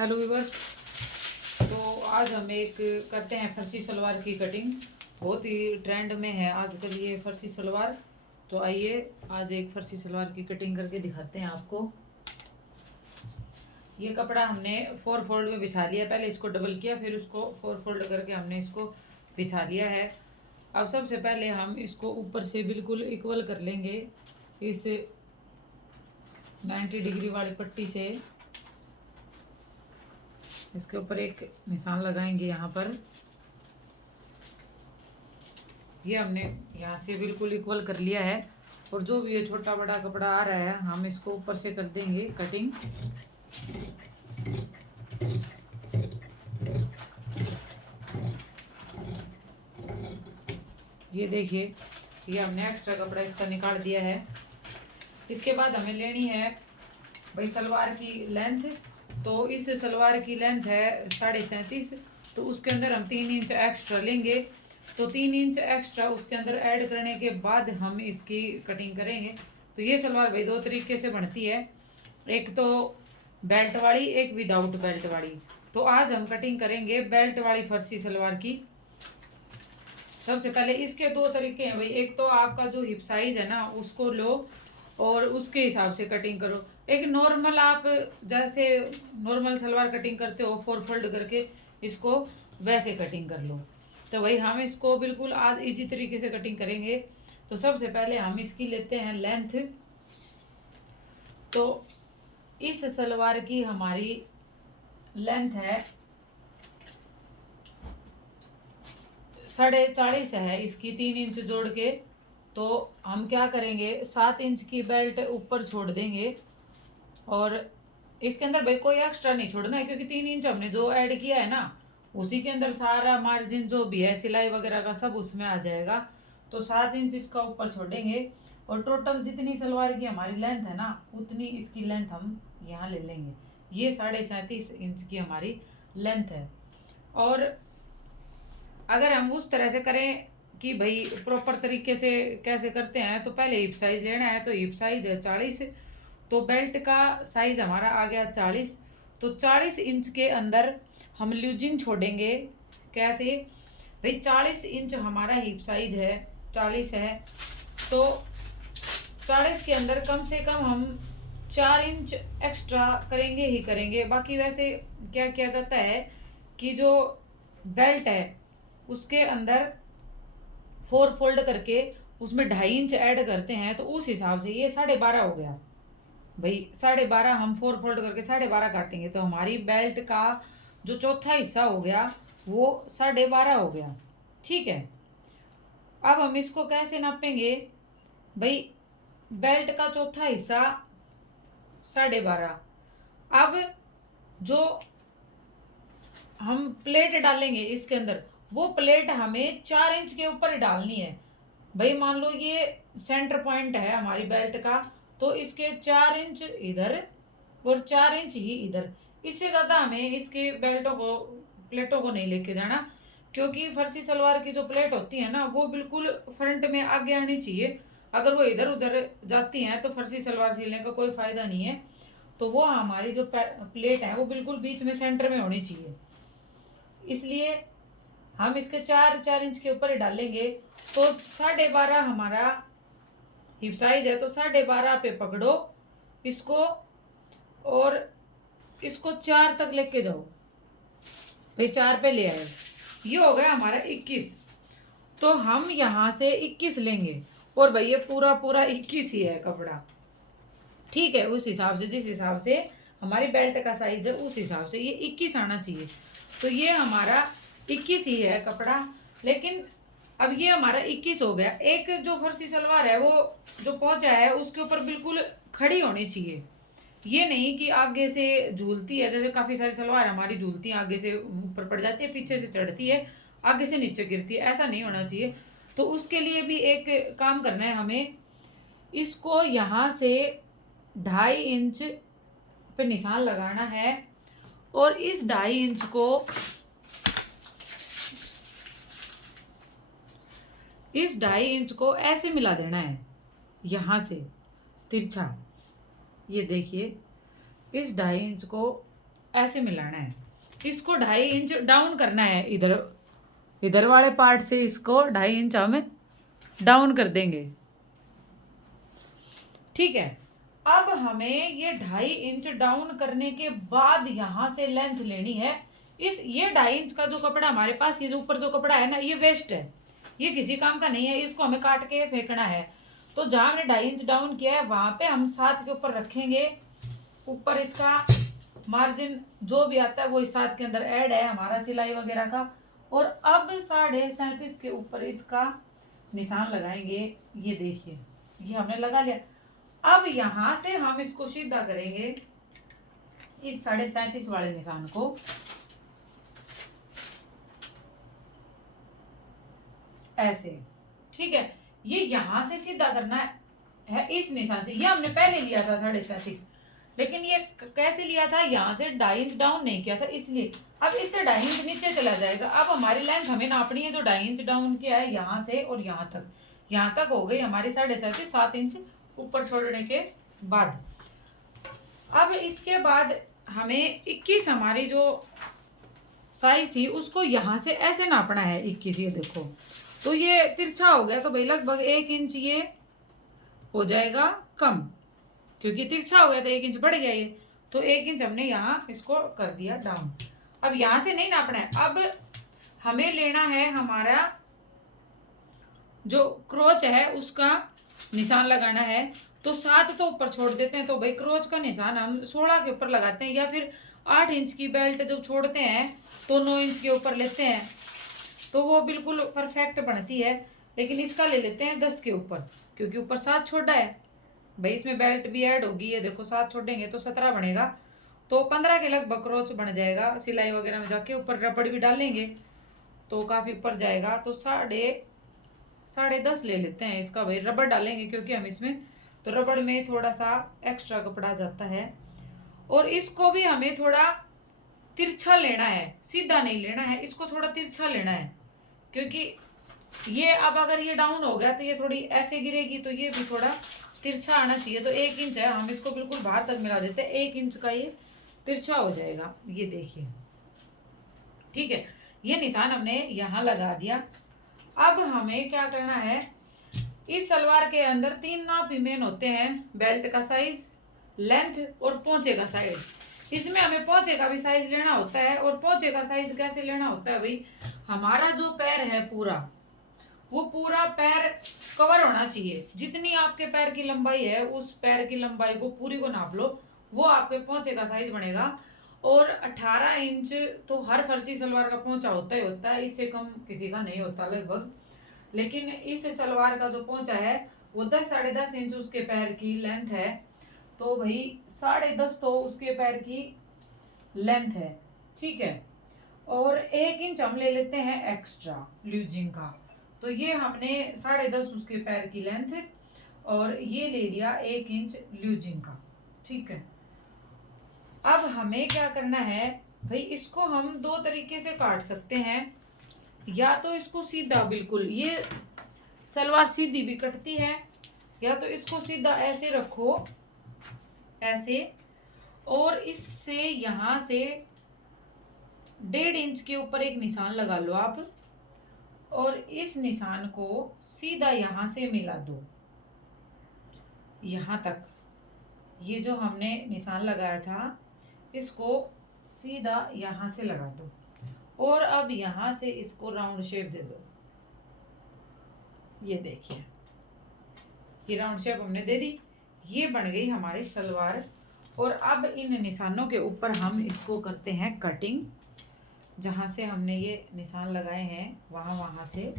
Hello viewers. तो आज हम एक करते हैं फर्सी सलवार की कटिंग। बहुत ही ट्रेंड में है आजकल ये फर्सी सलवार। तो आइए आज एक फर्सी सलवार की कटिंग करके दिखाते हैं आपको। ये कपड़ा हमने 4 फोल्ड में बिछा लिया, पहले इसको डबल किया फिर उसको 4 फोल्ड करके हमने इसको बिछा लिया है। अब सबसे पहले हम इसको ऊपर से बिल्कुल इक्वल कर लेंगे इस 90 डिग्री वाली पट्टी से। इसके ऊपर एक निशान लगाएंगे यहाँ पर। ये हमने यहाँ से बिल्कुल इक्वल कर लिया है। और जो भी ये छोटा बड़ा कपड़ा आ रहा है हम इसको ऊपर से कर देंगे कटिंग। ये देखिए, ये हमने एक्स्ट्रा कपड़ा इसका निकाल दिया है। इसके बाद हमें लेनी है भाई सलवार की लेंथ। तो इस सलवार की लेंथ है 37.5। तो उसके अंदर हम 3 इंच एक्स्ट्रा लेंगे। तो 3 इंच एक्स्ट्रा उसके अंदर ऐड करने के बाद हम इसकी कटिंग करेंगे। तो ये सलवार भाई 2 तरीके से बनती है, एक तो बेल्ट वाली, एक विदाउट बेल्ट वाली। तो आज हम कटिंग करेंगे बेल्ट वाली फर्सी सलवार की। सबसे पहले इसके 2 तरीके हैं भाई। एक तो आपका जो हिप साइज है ना उसको लो और उसके हिसाब से कटिंग करो। एक नॉर्मल आप जैसे नॉर्मल सलवार कटिंग करते हो 4 फोल्ड करके, इसको वैसे कटिंग कर लो। तो भाई हम इसको बिल्कुल आज इजी तरीके से कटिंग करेंगे। तो सबसे पहले हम इसकी लेते हैं लेंथ। तो इस सलवार की हमारी लेंथ है 40.5 है इसकी, 3 इंच जोड़ के। तो हम क्या करेंगे 7 इंच की बेल्ट ऊपर छोड़ देंगे। और इसके अंदर भाई कोई एक्स्ट्रा नहीं छोड़ना है, क्योंकि 3 इंच हमने जो ऐड किया है ना उसी के अंदर सारा मार्जिन जो भी है सिलाई वगैरह का सब उसमें आ जाएगा। तो 7 इंच इसका ऊपर छोड़ेंगे। और टोटल जितनी सलवार की हमारी लेंथ है ना उतनी इसकी लेंथ हम यहाँ ले लेंगे। ये 37.5 इंच की हमारी लेंथ है। और अगर हम उस तरह से करें कि भाई प्रॉपर तरीके से कैसे करते हैं, तो पहले हिप साइज लेना है। तो हिप साइज है 40। तो बेल्ट का साइज हमारा आ गया 40। तो 40 इंच के अंदर हम लूजिंग छोड़ेंगे। कैसे भाई 40 इंच हमारा हिप साइज है, 40 है। तो 40 के अंदर कम से कम हम 4 इंच एक्स्ट्रा करेंगे ही करेंगे। बाकी वैसे क्या किया जाता है कि जो बेल्ट है उसके अंदर 4 फोल्ड करके उसमें 2.5 इंच ऐड करते हैं। तो उस हिसाब से ये 12.5 हो गया भाई। 12.5 हम 4 फोल्ड करके 12.5 काटेंगे। तो हमारी बेल्ट का जो चौथा हिस्सा हो गया वो 12.5 हो गया। ठीक है। अब हम इसको कैसे नापेंगे भाई, बेल्ट का चौथा हिस्सा 12.5। अब जो हम प्लेट डालेंगे इसके अंदर वो प्लेट हमें 4 इंच के ऊपर डालनी है भाई। मान लो ये सेंटर पॉइंट है हमारी बेल्ट का, तो इसके 4 इंच इधर और 4 इंच ही इधर। इससे ज्यादा हमें इसके बेल्टों को प्लेटों को नहीं लेके जाना, क्योंकि फर्सी सलवार की जो प्लेट होती है ना वो बिल्कुल फ्रंट में आगे आनी चाहिए। अगर वो इधर उधर जाती हैं तो फर्सी सलवार सिलने का कोई फायदा नहीं है। तो वो हमारी जो प्लेट है वो बिल्कुल बीच में सेंटर में होनी चाहिए। इसलिए हम इसके 4 इंच के ऊपर ही डालेंगे। तो 12.5 हमारा हिप साइज है। तो 12.5 पे पकड़ो इसको और इसको 4 तक लेके जाओ भाई। 4 पे ले आए, ये हो गया हमारा 21। तो हम यहाँ से 21 लेंगे। और भाई ये पूरा पूरा 21 ही है कपड़ा। ठीक है, उस हिसाब से जिस हिसाब से हमारी बेल्ट का साइज है उस हिसाब से ये 21 आना चाहिए। तो ये हमारा 21 ही है कपड़ा। लेकिन अब ये हमारा 21 हो गया। एक जो फर्सी सलवार है वो जो पोंचा है उसके ऊपर बिल्कुल खड़ी होनी चाहिए। ये नहीं कि आगे से झूलती है, जैसे काफी सारी सलवार हमारी झूलती है, आगे से ऊपर पड़ जाती है, पीछे से चढ़ती है, आगे से नीचे गिरती है। ऐसा नहीं होना चाहिए। तो उसके लिए भी एक काम करना है हमें। इसको यहाँ से 2.5 इंच पे निशान लगाना है और इस 2.5 इंच को ऐसे मिला देना है यहाँ से तिरछा। ये देखिए, इस 2.5 इंच को ऐसे मिलाना है। इसको 2.5 इंच डाउन करना है, इधर इधर वाले पार्ट से इसको 2.5 इंच हम डाउन कर देंगे। ठीक है, अब हमें ये 2.5 इंच डाउन करने के बाद यहाँ से लेंथ लेनी है। इस ये 2.5 इंच का जो कपड़ा हमारे पास, ये जो ऊपर जो कपड़ा है ना, ये वेस्ट है, ये किसी काम का नहीं है, इसको हमें काट के फेंकना है। तो जहाँ हमने 2.5 इंच डाउन किया है वहां पे हम 7 के ऊपर रखेंगे। ऊपर इसका मार्जिन जो भी आता है वो इस 7 के अंदर ऐड है हमारा, सिलाई वगैरह का। और अब 37.5 के ऊपर इसका निशान लगाएंगे। ये देखिए, ये हमने लगा लिया। अब यहां से हम इसको सीधा करेंगे, इस 37.5 वाले निशान को ऐसे। ठीक है, ये यहां से सीधा करना है इस निशान से। ये हमने पहले लिया था 37.5, लेकिन ये कैसे लिया था, यहाँ से 2.5 इंच डाउन नहीं किया था, इसलिए अब इससे 2.5 इंच नीचे चला जाएगा। अब हमारी लेंथ हमें नापनी है, जो 2.5 इंच डाउन किया है यहाँ से और यहाँ तक हो गई हमारी 37.5, 7 इंच ऊपर छोड़ने के बाद। अब इसके बाद हमें 21 हमारी जो साइज थी उसको यहाँ से ऐसे नापना है 21। ये देखो, तो ये तिरछा हो गया, तो भाई लगभग 1 इंच ये हो जाएगा कम, क्योंकि तिरछा हो गया तो 1 इंच बढ़ गया ये, तो 1 इंच हमने यहाँ इसको कर दिया डाउन। अब यहाँ से नहीं नापना है, अब हमें लेना है हमारा जो क्रोच है उसका निशान लगाना है। तो 7 तो ऊपर छोड़ देते हैं, तो भाई क्रोच का निशान हम 16 के ऊपर लगाते हैं, या फिर 8 इंच की बेल्ट जब छोड़ते हैं तो 9 इंच के ऊपर लेते हैं, तो वो बिल्कुल परफेक्ट बनती है। लेकिन इसका ले लेते हैं 10 के ऊपर, क्योंकि ऊपर 7 छोटा है भाई, इसमें बेल्ट भी ऐड होगी। ये देखो 7 छोड़ेंगे तो 17 बनेगा, तो 15 के लगभग क्रोच बन जाएगा। सिलाई वगैरह में जाके ऊपर रबड़ भी डालेंगे तो काफ़ी ऊपर जाएगा, तो साढ़े 10 ले लेते हैं इसका भाई। रबड़ डालेंगे क्योंकि हम इसमें, तो रबड़ में थोड़ा सा एक्स्ट्रा कपड़ा जाता है। और इसको भी हमें थोड़ा तिरछा लेना है, सीधा नहीं लेना है, इसको थोड़ा तिरछा लेना है, क्योंकि ये अब अगर ये डाउन हो गया तो ये थोड़ी ऐसे गिरेगी, तो ये भी थोड़ा तिरछा आना चाहिए। तो 1 इंच है, हम इसको बिल्कुल बाहर तक मिला देते हैं, 1 इंच का ये तिरछा हो जाएगा। ये देखिए, ठीक है, ये निशान हमने यहाँ लगा दिया। अब हमें क्या करना है, इस सलवार के अंदर 3 नाप मेन होते हैं, बेल्ट का साइज, लेंथ और पोंचे का साइज। इसमें हमें पोंचे का भी साइज लेना होता है। और पोंचे का साइज कैसे लेना होता है भाई, हमारा जो पैर है पूरा, वो पूरा पैर कवर होना चाहिए। जितनी आपके पैर की लंबाई है उस पैर की लंबाई को पूरी को नाप लो, वो आपके पोंचे का साइज बनेगा। और 18 इंच तो हर फर्सी सलवार का पोंचा होता ही होता है, इससे कम किसी का नहीं होता लगभग। लेकिन इस सलवार का जो पोंचा है वो 10 साढ़े 10 इंच उसके पैर की लेंथ है, तो भाई 10.5 तो उसके पैर की लेंथ है। ठीक है, और 1 इंच हम ले लेते हैं एक्स्ट्रा लूजिंग का, तो ये हमने 10.5 उसके पैर की लेंथ और ये ले लिया 1 इंच लूजिंग का। ठीक है, अब हमें क्या करना है भाई, इसको हम 2 तरीके से काट सकते हैं। या तो इसको सीधा, बिल्कुल ये सलवार सीधी भी कटती है, या तो इसको सीधा ऐसे रखो ऐसे, और इससे यहाँ से 1.5 इंच के ऊपर एक निशान लगा लो आप, और इस निशान को सीधा यहाँ से मिला दो यहाँ तक। ये जो हमने निशान लगाया था इसको सीधा यहाँ से लगा दो, और अब यहाँ से इसको राउंड शेप दे दो। ये देखिए, ये राउंड शेप हमने दे दी, ये बन गई हमारी सलवार। और अब इन निशानों के ऊपर हम इसको करते हैं कटिंग। जहाँ से हमने ये निशान लगाए हैं वहाँ से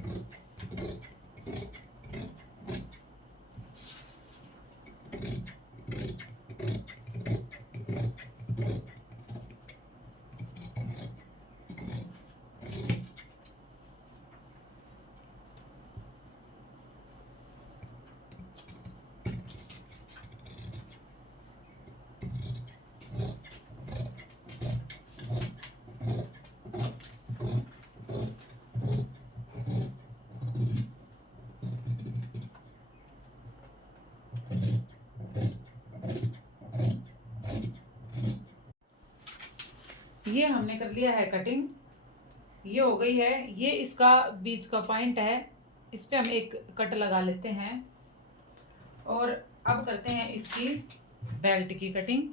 ये हमने कर लिया है कटिंग, ये हो गई है। ये इसका बीच का पॉइंट है, इस पे हम एक कट लगा लेते हैं। और अब करते हैं इसकी बेल्ट की कटिंग।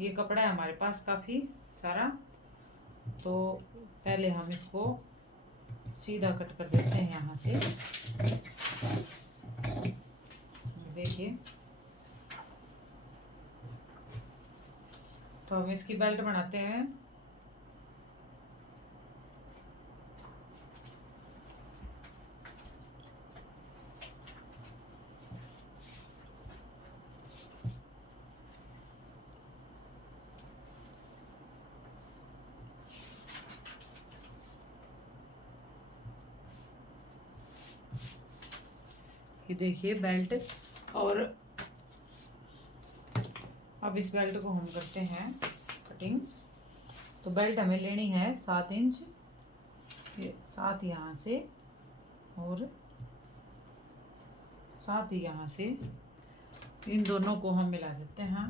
ये कपड़ा है हमारे पास काफ़ी सारा, तो पहले हम इसको सीधा कट कर देते हैं यहाँ से। देखिए, तो हम इसकी बेल्ट बनाते हैं। ये देखिए बेल्ट, और अब इस बेल्ट को हम करते हैं कटिंग। तो बेल्ट हमें लेनी है 7 इंच, ये 7 यहाँ से और 7 यहाँ से, इन दोनों को हम मिला देते हैं।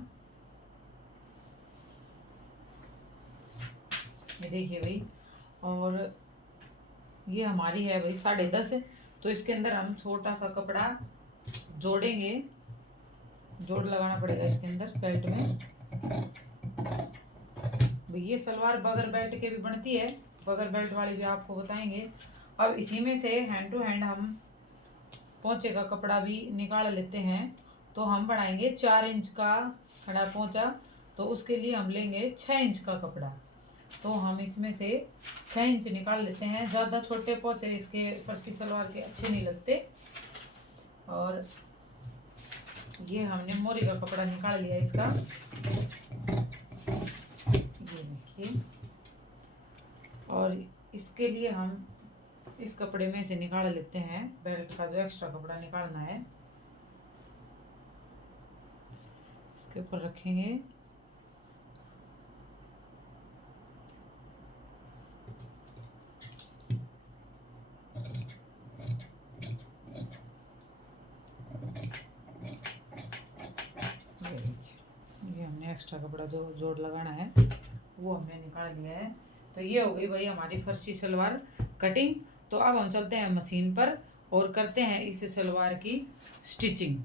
ये देखिए भाई, और ये हमारी है भाई 10.5, तो इसके अंदर हम छोटा सा कपड़ा जोड़ेंगे, जोड़ लगाना पड़ेगा इसके अंदर बेल्ट में। ये सलवार बगैर बेल्ट के भी बनती है, बगैर बेल्ट वाली भी आपको बताएंगे। अब इसी में से हैंड टू हैंड हम पोंचे का कपड़ा भी निकाल लेते हैं। तो हम बनाएंगे 4 इंच का खड़ा पोंचा, तो उसके लिए हम लेंगे 6 इंच का कपड़ा। तो हम इसमें से 6 इंच निकाल लेते हैं। ज़्यादा छोटे पोंचे इसके फर्सी सलवार के अच्छे नहीं लगते। और ये हमने मोरी का कपड़ा निकाल लिया इसका, ये देखिए। और इसके लिए हम इस कपड़े में से निकाल लेते हैं, बेल्ट का जो एक्स्ट्रा कपड़ा निकालना है इसके ऊपर रखेंगे। ये हमने एक्स्ट्रा कपड़ा जो जोड़ लगाना है वो हमने निकाल लिया है। तो ये हो गई भाई हमारी फर्सी सलवार कटिंग। तो अब हम चलते हैं मशीन पर और करते हैं इस सलवार की स्टिचिंग।